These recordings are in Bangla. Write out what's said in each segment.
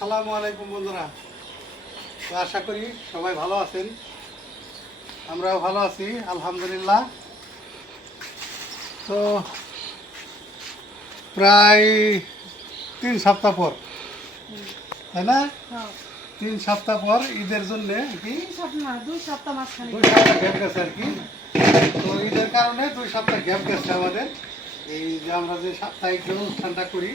আসসালামু আলাইকুম বন্ধুরা। তো আশা করি সবাই ভালো আছেন, আমরাও ভালো আছি আলহামদুলিল্লাহ। তো প্রায় 3 সপ্তাহ পর, তাই না? 3 সপ্তাহ পর ঈদের জন্য কি 2 সপ্তাহ মাঝখানে 2 সপ্তাহ গ্যাপ গেছে আর কি। তো ঈদের কারণে 2 সপ্তাহ গ্যাপ গেছে আমাদের। এই যে আমরা যে সাপ্তাহিক যে অনুষ্ঠানটা করি,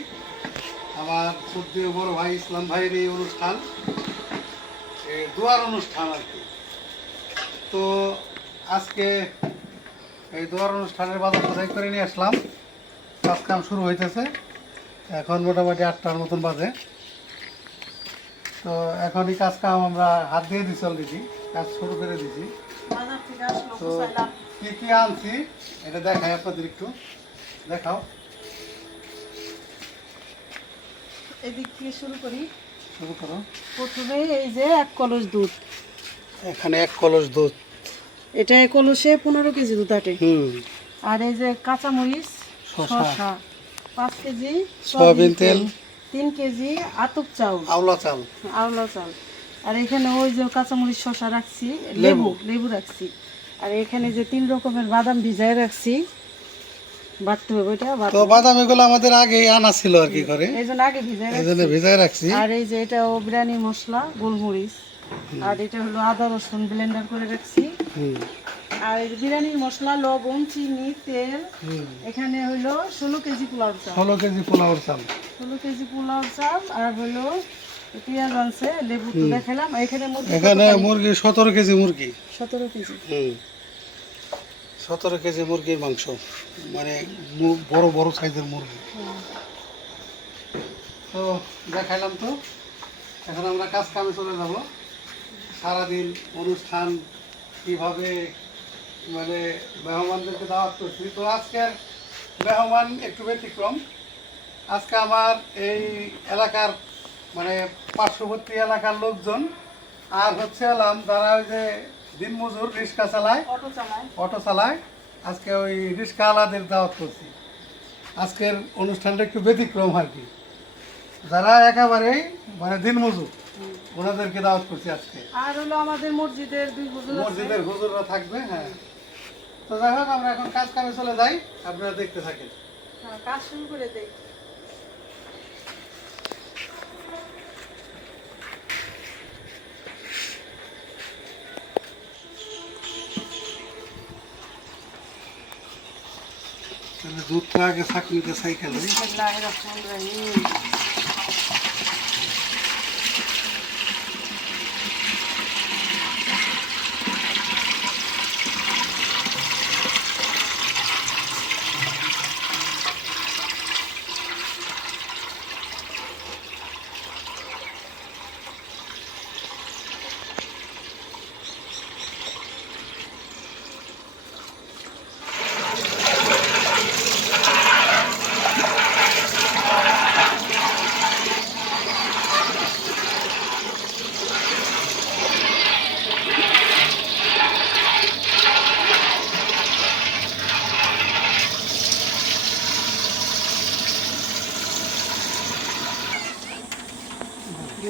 আমার শ্রদ্ধেয় বড় ভাই ইসলাম ভাইয়ের এই অনুষ্ঠান, এই দোয়ার অনুষ্ঠান আর কি। তো আজকে এই দোয়ার অনুষ্ঠানের বাজার সদাই করে নিয়ে আসলাম। কাজ কাম শুরু হইতেছে, এখন মোটামুটি 8টার মতন বাজে। তো এখন এই কাজ কাম আমরা হাত দিয়ে দিচ্ছি, অলরেডি কাজ শুরু করে দিছি। বাজার থেকে আসলো তো গুছাইলাম। কি কি আনছি এটা দেখাই আপনাদের, একটু দেখাও। এদিক থেকে শুরু করি। শুরু করো। প্রথমে এই যে 1 কলস দুধ, এখানে 1 কলস দুধ, এটা 1 কলসে 15 কেজি দুধ আটে। আর এই যে কাঁচামরিচ, শসা, শসা 5 কেজি, সয়াবিন তেল, 3 কেজি, আতপ চাউল, আওলা চাল, আওলা চাল। আর এখানে ওই যে কাঁচামরিচ শসা রাখছি, লেবু। লেবু রাখছি। আর এখানে যে 3 রকমের বাদাম ভিজায় রাখছি, বাটতে হবে ওইটা তো বাদাম এগুলো আমাদের আগেই আনা ছিল আর কি করে, এই জন্য আগে ভিজায় এই জন্য রাখছি। ভিজাই রাখছি। আর এই যে এটা বিরিয়ানি মশলা, গোলমরিচ। আর এটা হলো আদা রসুন ব্লেন্ডার করে রাখছি। হুম, আর এই যে বিরিয়ানির মশলা, লবণ, চিনি, তেল। এখানে হলো 16 কেজি পোলাও চাল, 16 কেজি পোলাওর চাল, 16 কেজি পোলাও চাল। আর হলো পেঁয়াজ আনছে, লেবু তো দেখালাম। এখানে এখানে মুরগি 17 কেজি মুরগি, 17 কেজি। 17 কেজি মুরগির মাংস, মানে বড় বড় সাইজের মুরগি। তো দেখাইলাম। তো এখন আমরা কাজ কামে চলে যাব। সারাদিন অনুষ্ঠান কিভাবে মানে মেহমানদেরকে দাওয়াত করছি। তো আজকের মেহমান একটু ব্যতিক্রম। আজকে আমার এই এলাকার মানে পার্শ্ববর্তী এলাকার লোকজন, আর হচ্ছে এলাম যারা ওই যে দিনমজুর রিক্সা চালায়, অটো চালায়, আজকে ওই রিক্সাওয়ালাদের দাওয়াত করছি। আজকের অনুষ্ঠানটা একটু ব্যতিক্রম আর কি। যারা একেবারেই মানে দিনমজুর, ওনাদেরকে দাওয়াত করছি আজকে। আর হলো আমাদের মসজিদের 2 হুজুর আছে। মসজিদের হুজুররা থাকবে। হ্যাঁ, তো যাই হোক আমরা এখন কাজ কামে চলে যাই, আপনারা দেখতে থাকেন। হ্যাঁ, কাজ শুরু করে দেই। তাহলে দুধটা আগে ছাঁকনিতে সাইকেল বিসমিল্লাহির রহমানির রহিম।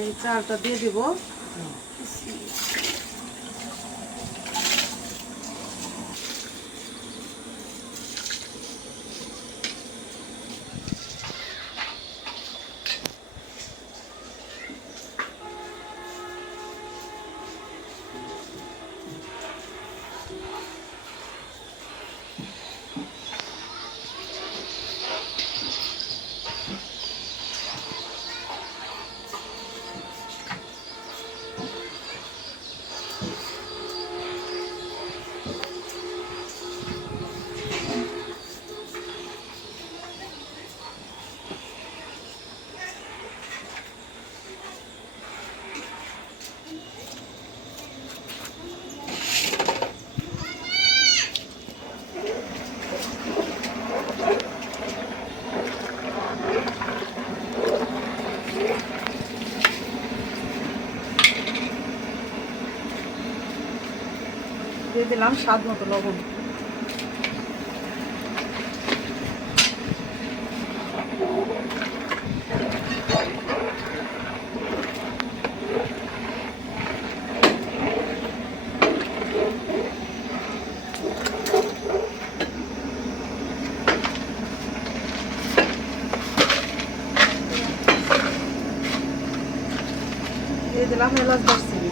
এই চালটা দিয়ে দিব। দিয়ে দিলাম স্বাদ মতো লবণ। এলাচ দারচিনি।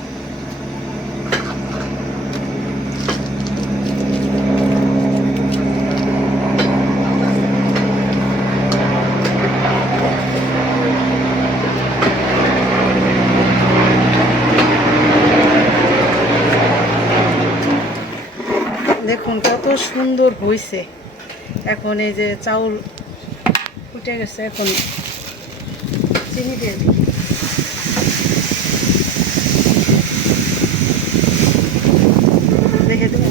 দেখুন কত সুন্দর হয়েছে। এখন এই যে চাউল উঠে গেছে, এখন চিনি দিয়ে দিই। দেখে দিন।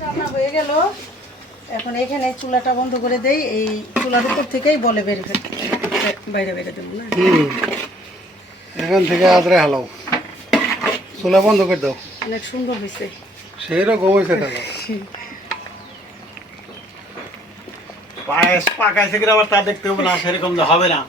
রান্না হয়ে গেল। এখন এখানে চুলাটা বন্ধ করে দেই। এই চুলার উপর থেকেই বলে বাইরে বেরে দেবো না। এখান থেকে আদরে হালাও, চুলা বন্ধ করে দাও। অনেক সুন্দর হয়েছে। সেই রকম হয়েছে তাহলে। পায়েস পাকাইছে কিনা আবার তা দেখতে হবে না, সেরকম তো হবে না।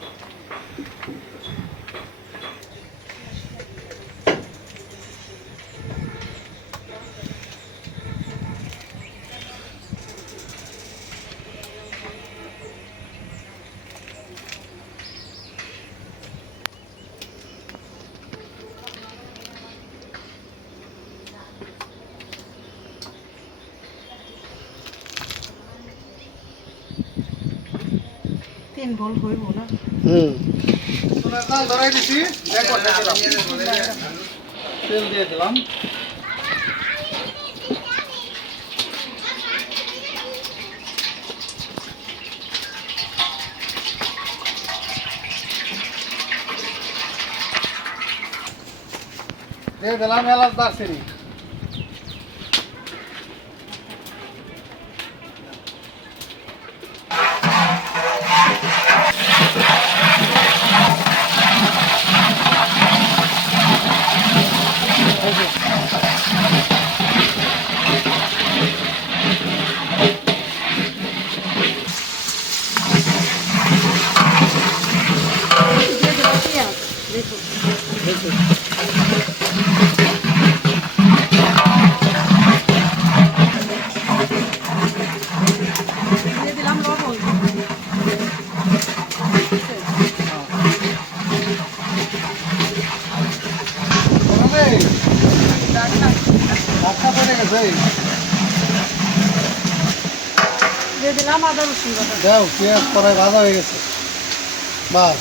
তিন বল হইব না। চুলার জাল ধরাই দিছি, দেখো তেল দিয়ে দিলাম। দিয়ে দিলাম এলাচ দারচিনি। দিয়ে দেবো পেঁয়াজ। দেখুন দিয়ে দিলাম লবণ। ধাক্কা পড়ে গেছে। দিয়ে দিলাম আদা রসুন বাটা। দাও, পেঁয়াজ কড়াই ভাজা হয়ে গেছে। বাস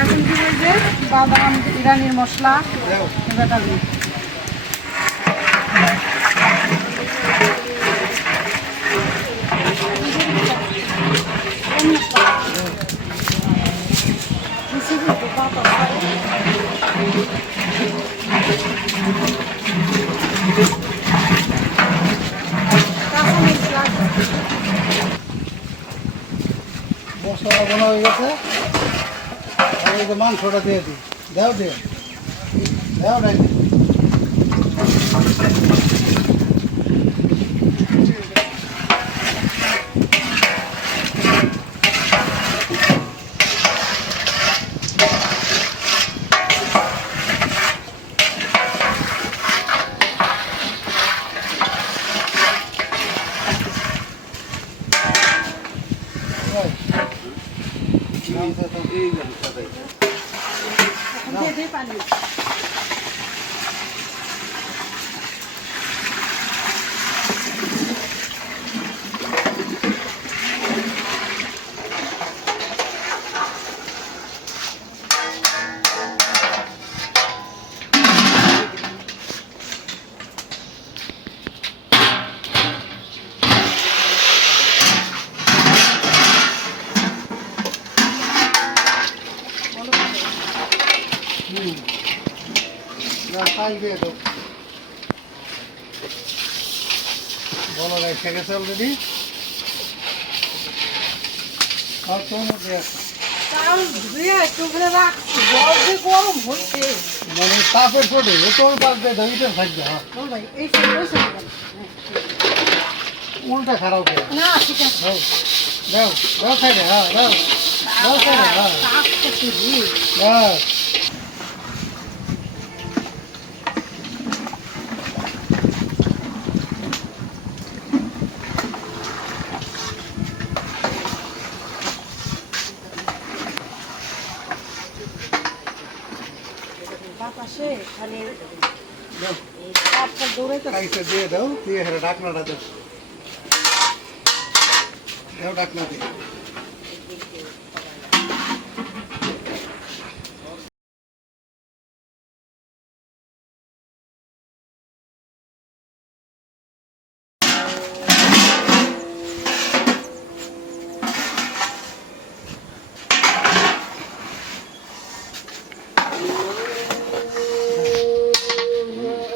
এখন কি বলবে বাদাম ইরানির মশলা দাও। এবারটা দিই। মশলা বোনা হয়ে গেছে। আর এই যে মাংসটা দিয়ে দিই। দাও দিয়ে দাও ডাই দিই। দিয়ে দিই পানি। চাল দিয়ে দাও। বলো গাই থেকে গেছে অলরেডি। আর তোর মধ্যে আছে। চাল ধুয়ে একটু করে রাখছি, জল যে গরম হচ্ছে। মানে তাপের পড়ে তোর পাশ দিয়ে দইটা ভাজবে। হ্যাঁ ও ভাই, এই সাইড, ওই সাইড দেন। উল্টা খারাপ হয়ে না, ঠিক আছে। দাও দাও দাও খাইলে। হ্যাঁ দাও দাও খাইলে। হ্যাঁ তাপ করতে দিই। বাস বাতাসে খালি দাও তাপটা দৌড়াইতে খাইতে দিয়ে দাও, দিয়ে হেরে ঢাকনাটা দাও। দাও ঢাকনা দিয়ে।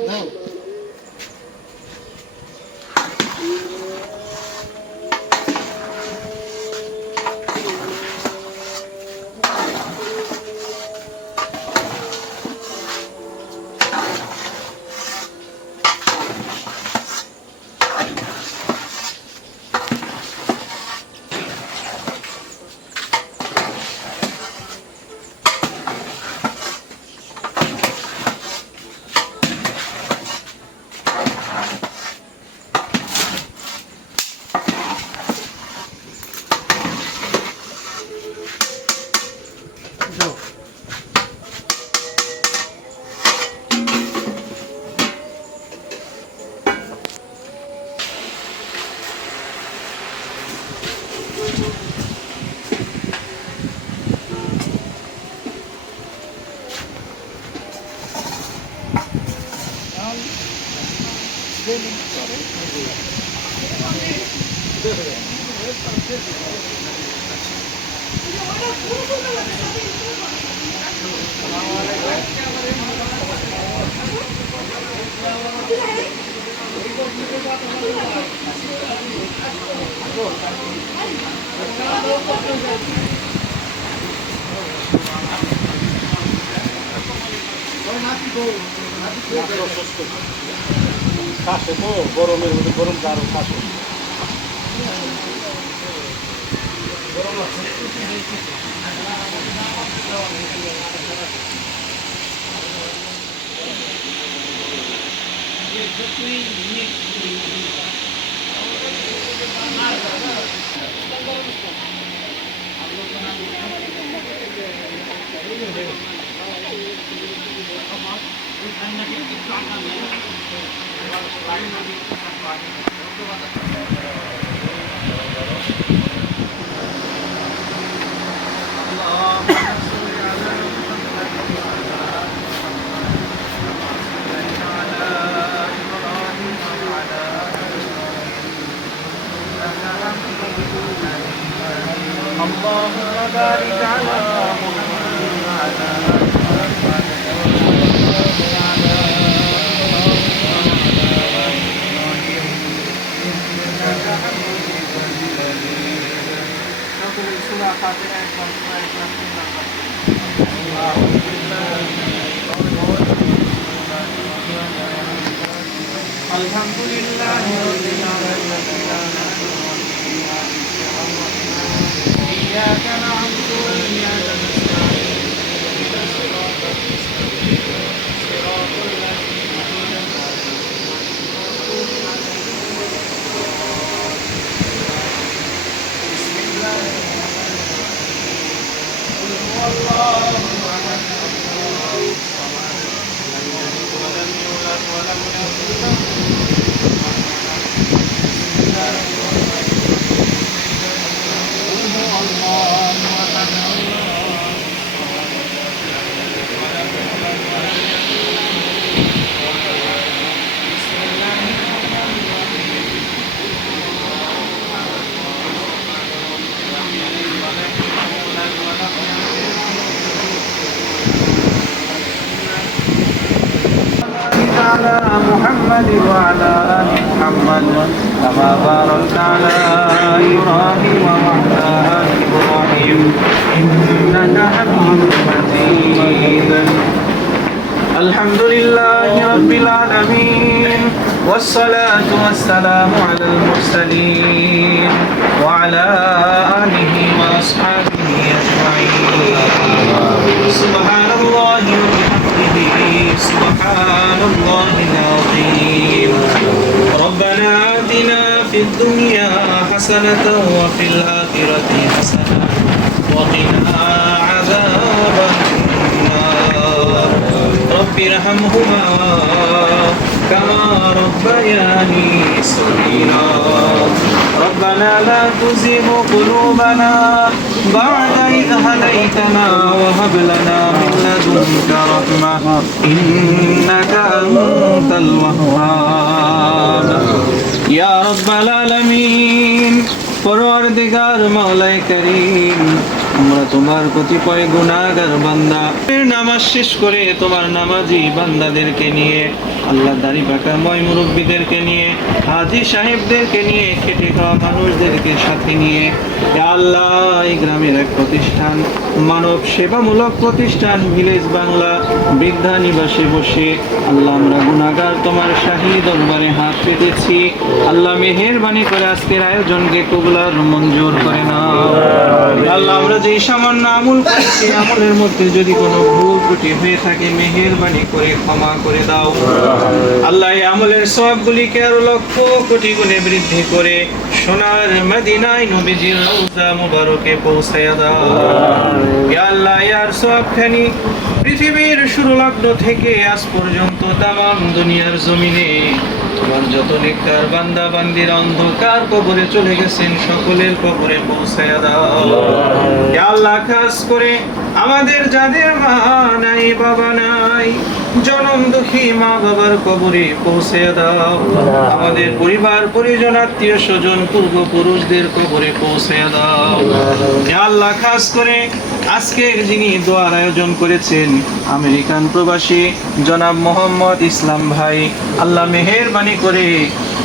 দাও দাও। শ্বাসে তো গরমের মধ্যে গরম আরো শ্বাসে اللهم بارك على محمد وعلى الحمد لله رب العالمين إياك نعبد وإياك نستعين اهدنا الصراط المستقيم صراط الذين أنعمت عليهم بسم الله قل هو الله أحد الله الصمد لم يلد ولم يولد ولم يكن له بسم الله الرحمن الرحيم قل هو الله أحد الله ولم يولد ولم يكن له بسم الله الرحمن الرحيم لم يلد ولم يولد ولم يكن على محمد وعلى آل محمد كما باركت على إبراهيم وعلى آل إبراهيم إنك حميد مجيد الحمد لله رب العالمين والصلاة والسلام على المرسلين وعلى آله وأصحابه أجمعين سبحان الله وبحمده سبحان الله العظيم ربنا آتنا في الدنيا حسنة وفي الآخرة حسنة وقنا عذاب النار رب ارحمهما كما ربياني صغيرا ربنا لا تزغ قلوبنا بعد إذ هديتنا وهب لنا من لدنك رحمة إنك أنت الوهاب يا رب العالمين পরওয়ারদিগার মাওলাই করিম আমরা তোমার কতিপয় গুনাহগার বান্দা নামাজ শেষ করে তোমার নামাজি বান্দাদেরকে নিয়ে আল্লাহ দাড়ি পাকা ময় মুরব্বীদেরকে নিয়ে হাজী সাহেবদেরকে নিয়ে খেটে খাওয়া মানুষদেরকে সাথে নিয়ে ইয়া আল্লাহ এই গ্রামের এক প্রতিষ্ঠান মানব সেবামূলক প্রতিষ্ঠান ভিলেজ বাংলা বৃদ্ধা নিবাসে বসে আল্লাহ আমরা গুনাহগার তোমার শাহী দরবারে হাত পেতেছি আল্লাহ মেহেরবানি করে আজকের আয়োজনকে কবুল আর মঞ্জুর করে নাও আল্লাহ আমরা যে সামান্য আমল করেছি আমলের মধ্যে যদি কোনো ভুল ত্রুটি হয়ে থাকে মেহেরবানি করে ক্ষমা করে দাও আল্লাহ এই আমলের সওয়াবগুলিকে আরো লক্ষ কোটি গুণে বৃদ্ধি করে সোনার মদিনায় নবীজির রওজা মুবারকে পৌঁছায়া দাও ইয়া আল্লাহ ইয়ার সওয়াবখানি পৃথিবীর শুরু লগ্ন থেকে আজ পর্যন্ত তামাম দুনিয়ার জমিনে তোমার যত নেককার বান্দা বান্দির অন্ধকার কবরে চলে গেছেন সকলের কবরে পৌঁছায়া দাও ইয়া আল্লাহ খাস করে আমাদের যাদের মা নাই বাবা নাই জনম দুঃখী মা বাবার কবরে পৌঁছে দাও আমাদের পরিবার পরিজন আত্মীয় স্বজন পূর্বপুরুষদের কবরে পৌঁছে দাও ইয়া আল্লাহ খাস করে আজকের যিনি দোয়ার আয়োজন করেছেন আমেরিকান প্রবাসী জনাব মোহাম্মদ ইসলাম ভাই আল্লাহ মেহেরবানি করে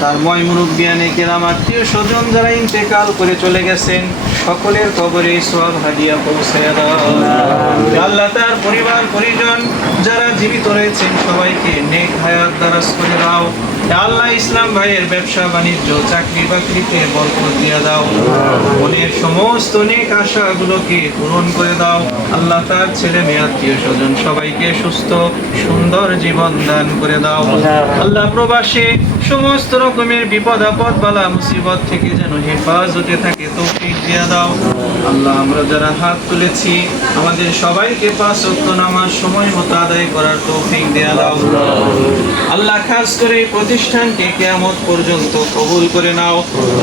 তার ময় মুরব্বিয়ানে কেরাম আত্মীয় স্বজন যারা ইন্তেকাল করে চলে গেছেন সকলের কবরে সওয়াব হাদিয়া পৌঁছে দাও আল্লাহ তার পরিবার পরিজন যারা জীবিত রয়েছেন সবাইকে নেক হায়াত দারাজ করে দাও আল্লাহ ইসলাম ভাইয়ের ব্যবসা বাণিজ্য চাকরি বাকরিতে বরকত দিয়ে দাও মনের সমস্ত নেক আশাগুলোকে পূরণ করে দাও আল্লাহ তার ছেলে মেয়ে আত্মীয় স্বজন সবাইকে সুস্থ সুন্দর জীবন দান করে দাও আল্লাহ প্রবাসে সমস্ত রকমের বিপদ আপদ বালা মুসিবত থেকে যেন হেফাজতে থাকে তৌফিক দিয়ে দাও আল্লাহ আমরা যারা হাত তুলেছি আমাদের সবাইকে 5 ওয়াক্ত নামাজ সময় মতো আদায় করার তৌফিক দিয়ে দাও আল্লাহ খাস করে এই প্রতিষ্ঠানকে কিয়ামত পর্যন্ত কবুল করে নাও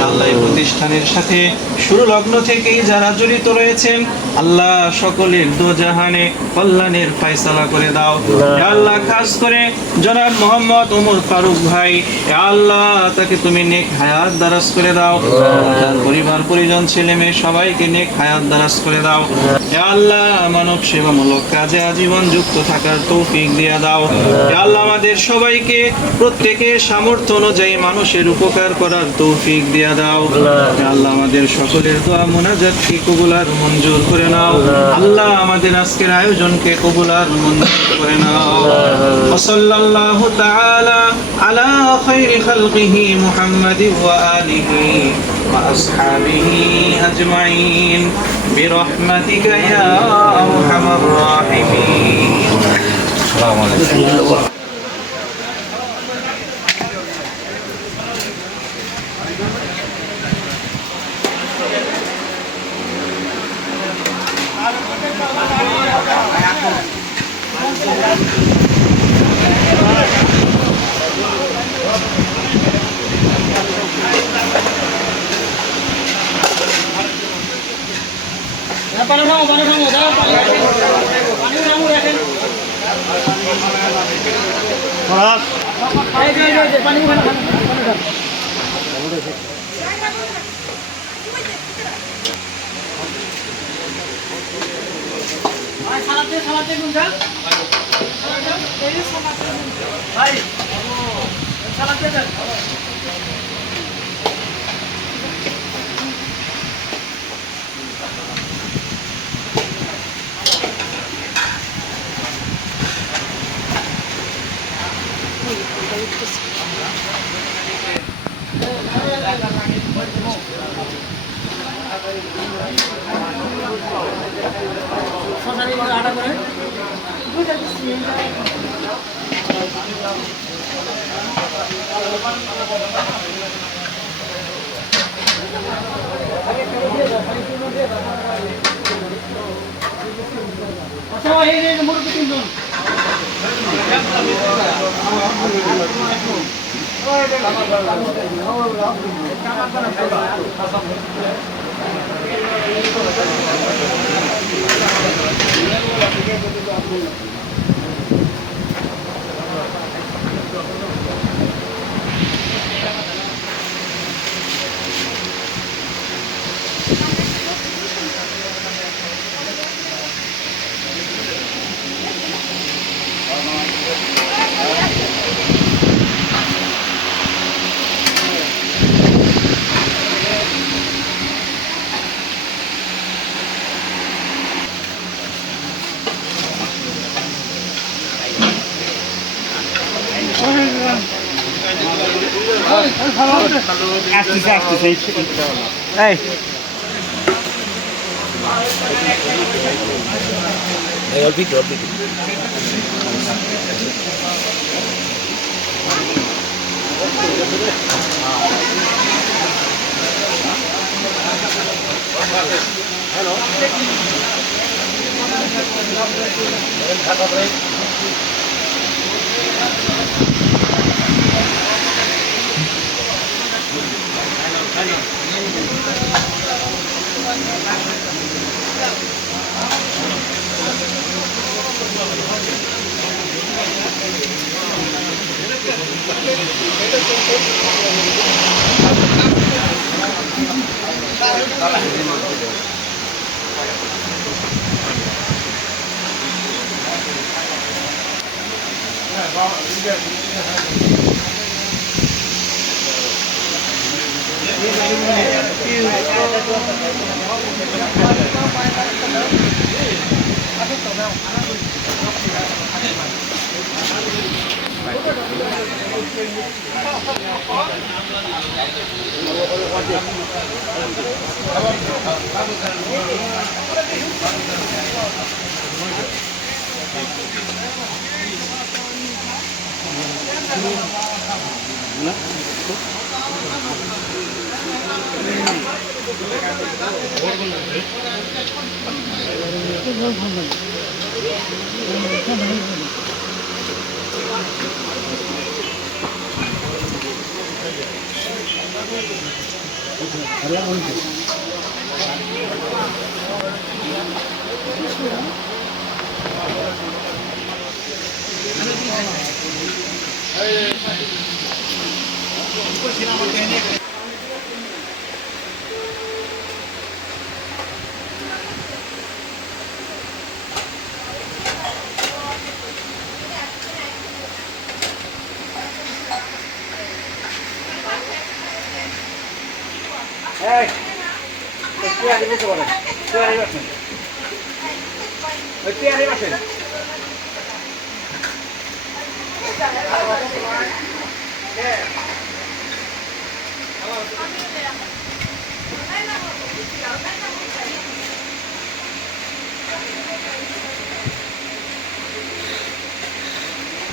আল্লাহ এই প্রতিষ্ঠানের সাথে শুরু লগ্ন থেকেই যারা জড়িত রয়েছেন আল্লাহ সকলের দোজাহানে কল্যাণের ফয়সালা করে দাও আল্লাহ খাস করে জনাব মোহাম্মদ ওমর ফারুক ভাই আল্লাহ তাকে তুমি নেক হায়াত দারাজ করে দাও তার পরিবার পরিজন ছেলে মেয়ে সবাইকে নেক হায়াত দারাজ করে দাও আল্লাহ মানব সেবামূলক কাজে আজীবন যুক্ত থাকার তৌফিক দিয়ে দাও আল্লাহ আমাদের সবাইকে প্রত্যেকের সামর্থ্য অনুযায়ী মানুষের উপকার করার তৌফিক দিয়ে দাও আল্লাহ আমাদের সকলের দোয়া মুনাজাত কি কবুল আর মঞ্জুর করে নাও আল্লাহ আমাদের আজকের আয়োজনকে কবুল আর মঞ্জুর করে নাও সাল্লাল্লাহু তাআলা আলা খায়রি খালকিহি মুহাম্মাদিন ওয়া আলিহি ওয়া আসহাবিহি আজমাইন বিরহমাতিকা ইয়া আরহামার রাহিমিন আসসালামু আলাইকুম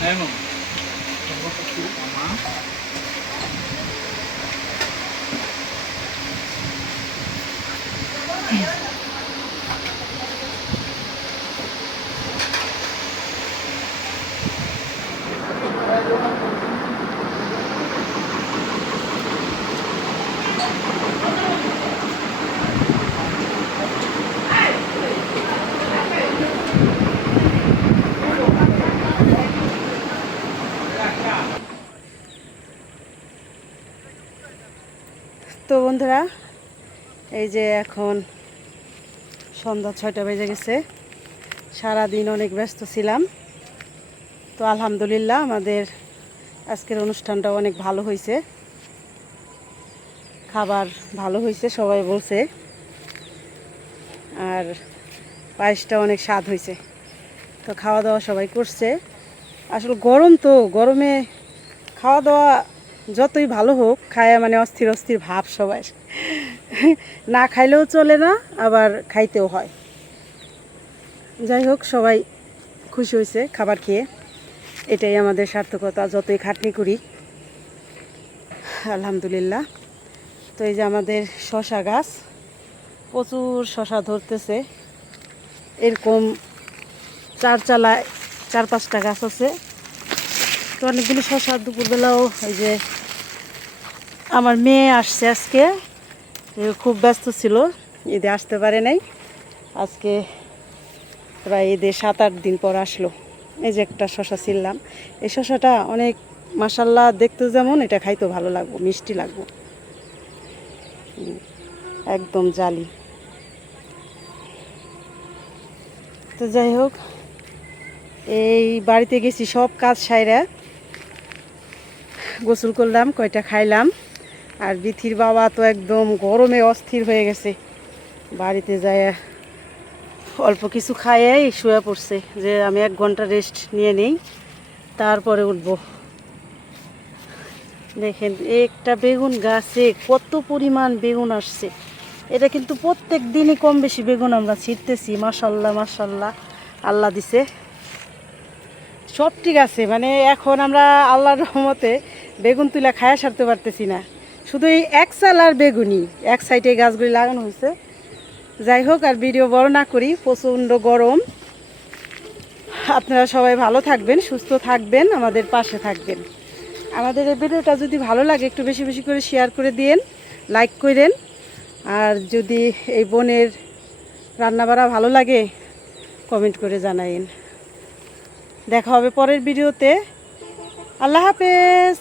এই তো বন্ধুরা, এই যে এখন সন্ধ্যা 6টা বেজে গেছে। সারাদিন অনেক ব্যস্ত ছিলাম। তো আলহামদুলিল্লাহ আমাদের আজকের অনুষ্ঠানটা অনেক ভালো হয়েছে, খাবার ভালো হয়েছে সবাই বলছে, আর পায়েসটা অনেক স্বাদ হয়েছে। তো খাওয়া দাওয়া সবাই করছে। আসলে গরম, তো গরমে খাওয়া দাওয়া যতই ভালো হোক খায় মানে অস্থির অস্থির ভাব সবাই। না খাইলেও চলে না, আবার খাইতেও হয়। যাই হোক, সবাই খুশি হয়েছে খাবার খেয়ে, এটাই আমাদের সার্থকতা যতই খাটনি করি। আলহামদুলিল্লাহ। তো এই যে আমাদের শশা গাছ, প্রচুর শশা ধরতেছে। এরকম 4-5টা গাছ আছে। তো অনেকগুলো শশা। দুপুরবেলাও এই যে আমার মেয়ে আসছে আজকে, খুব ব্যস্ত ছিল, ঈদে আসতে পারে নাই। আজকে প্রায় ঈদে 7-8 দিন পর আসলো। এই যে একটা শশা ছিললাম, এই শশাটা অনেক মাশাল্লাহ দেখতে যেমন, এটা খাইতেও ভালো লাগবো, মিষ্টি লাগবো, একদম জালি। তো যাই হোক, এই বাড়িতে গেছি সব কাজ সাইরা, গোসল করলাম, কয়টা খাইলাম। আর বিথির বাবা তো একদম গরমে অস্থির হয়ে গেছে, বাড়িতে যায় অল্প কিছু খাইয়াই শুয়ে পড়ছে যে আমি 1 ঘন্টা রেস্ট নিয়ে নেই, তারপরে উঠবো। দেখেন একটা বেগুন গাছে কত পরিমাণ বেগুন আসছে। এটা কিন্তু প্রত্যেক দিনই কম বেশি বেগুন আমরা ছিঁড়তেছি। মাশাল্লাহ মাশাল্লাহ, আল্লাহ দিছে সব ঠিক আছে। মানে এখন আমরা আল্লাহর রহমতে বেগুন তুলা খায়া সারতে পারতেছি না, শুধু এই এক চাল আর বেগুনি, এক সাইডে গাছগুলি লাগানো হয়েছে। যাই হোক, আর ভিডিও বড় না করি, প্রচণ্ড গরম। আপনারা সবাই ভালো থাকবেন, সুস্থ থাকবেন, আমাদের পাশে থাকবেন। আমাদের এই ভিডিওটা যদি ভালো লাগে একটু বেশি বেশি করে শেয়ার করে দিন, লাইক করেন। আর যদি এই বোনের রান্নাবাড়া ভালো লাগে কমেন্ট করে জানাইন। দেখা হবে পরের ভিডিওতে। আল্লাহ হাফেজ।